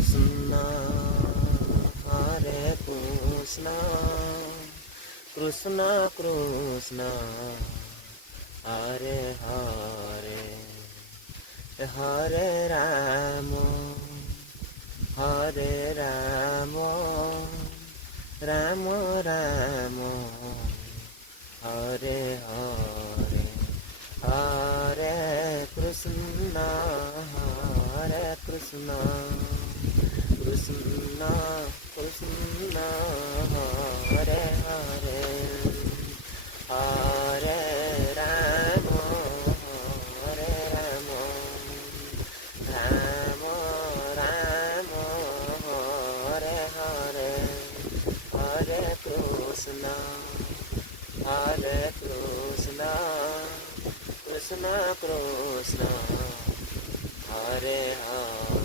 Krishna, Hare Krishna, Krishna Krishna, Hare Hare, Hare Rama, Hare Rama, Rama Rama, Hare Hare, Hare Krishna, Hare Krishna, Krishna Krishna, Hare Hare, Hare Rama, Hare Rama, Rama Rama, Hare Hare, Hare Krishna, Hare Krishna, Krishna Krishna, Hare Hare.